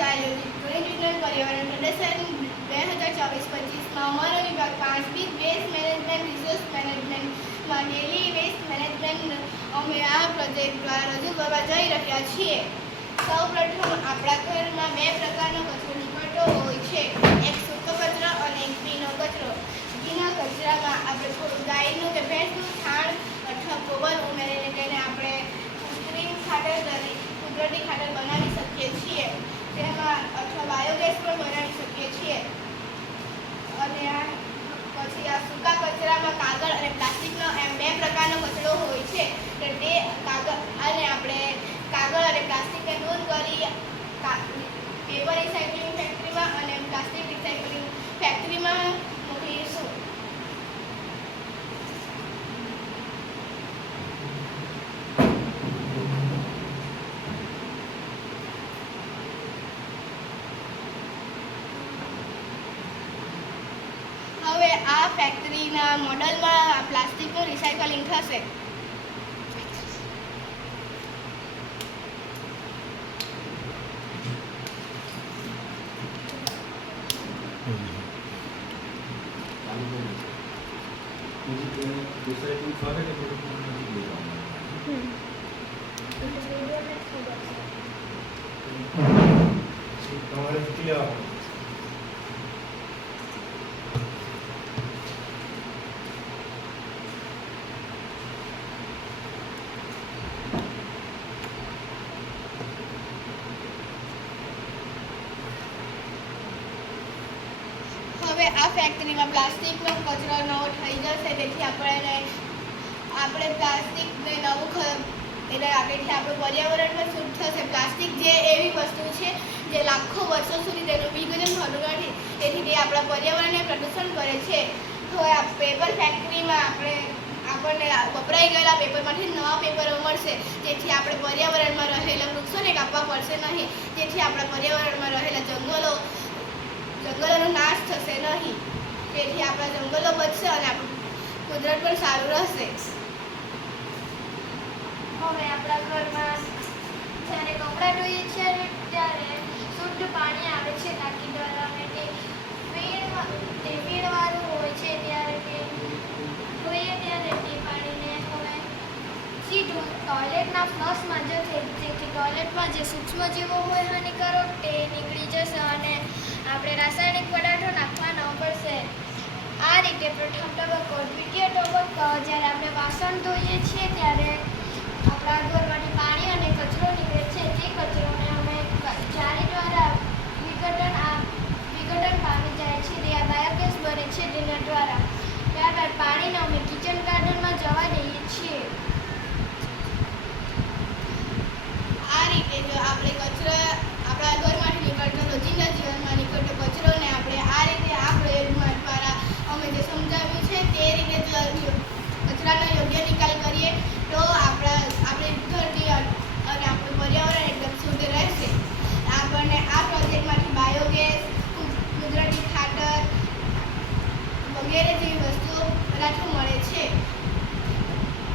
વિજ્ઞાન પર્યાવરણ પ્રદર્શન 2024-25માં અમારો વિભાગ 5 વેસ્ટ મેનેજમેન્ટ રિસોર્સ મેનેજમેન્ટમાં ડેલી વેસ્ટ મેનેજમેન્ટ અમે આ પ્રોજેક્ટ દ્વારા રજૂ કરવા જઈ રહ્યા છીએ. સૌપ્રથમ આપણા ઘરમાં 2 પ્રકારનો કચરો નીકળતો હોય છે, એક સૂકો કચરો અને એક ભીનો કચરો. ભીના કચરામાં આપણે થોડું ગાયનું કે ભેંસનું છાણ અથવા ગોબર ઉમેરીને તેને આપણે કુદરતી ખાતર બનાવી શકીએ છીએ. તેમાં અથવા બાયોગેસ પણ બનાવી શકીએ છીએ. અને પછી આ સૂકા કચરામાં કાગળ અને પ્લાસ્ટિકનો એમ 2 પ્રકારનો કચરો હોય છે. તો તે કાગળ અને પ્લાસ્ટિકને દૂર કરી પેપર રિસાયકલિંગ ફેક્ટરીમાં અને પ્લાસ્ટિક રિસાયકલિંગ ફેક્ટરીમાં મૂકીશું. હવે આ ફેક્ટરીના મોડલમાં પ્લાસ્ટિકનું રિસાયકલિંગ થશે. હવે આ ફેક્ટરીમાં પ્લાસ્ટિકનો કચરો નવો થઈ જશે, તેથી આપણે પ્લાસ્ટિકને નવું એટલે આગળથી આપણું પર્યાવરણ પણ શુદ્ધ થશે. પ્લાસ્ટિક જે એવી વસ્તુ છે જે લાખો વર્ષો સુધી તેનું વિઘટન થતું નથી, તેથી તે આપણા પર્યાવરણને પ્રદૂષણ કરે છે. હવે આ પેપર ફેક્ટરીમાં આપણને વપરાઈ ગયેલા પેપરમાંથી નવા પેપરો મળશે, જેથી આપણે પર્યાવરણમાં રહેલા વૃક્ષોને કાપવા પડશે નહીં, જેથી આપણા પર્યાવરણમાં રહેલા જંગલોનો નાશ થશે નહીં. તેથી આપણા જંગલો બચશે અને આપણું કુદરત પણ સારું રહેશે. હવે આપણા ઘરમાં જ્યારે કપડાં ધોઈએ છીએ ત્યારે શુદ્ધ પાણી આવે છે ટાંકી દ્વારા, અને તે ફીણવાળું હોય છે. ત્યારે તે ધોઈએ ત્યારે તે પાણીને હવે સીધું ટોયલેટના ફ્લશમાં જશે, જેથી ટોયલેટમાં જે સૂક્ષ્મજીવો હોય હાનિકારક તે નીકળી જશે અને આપણે રાસાયણિક પદાર્થો નાખવા ન પડશે. આ રીતે પ્રથમ તબક્કો. દ્વિતીય તબક્કો, જ્યારે આપણે વાસણ ધોઈએ છીએ ત્યારે આપણા ઘરમાંથી પાણી અને કચરો નીકળે છે. તે કચરો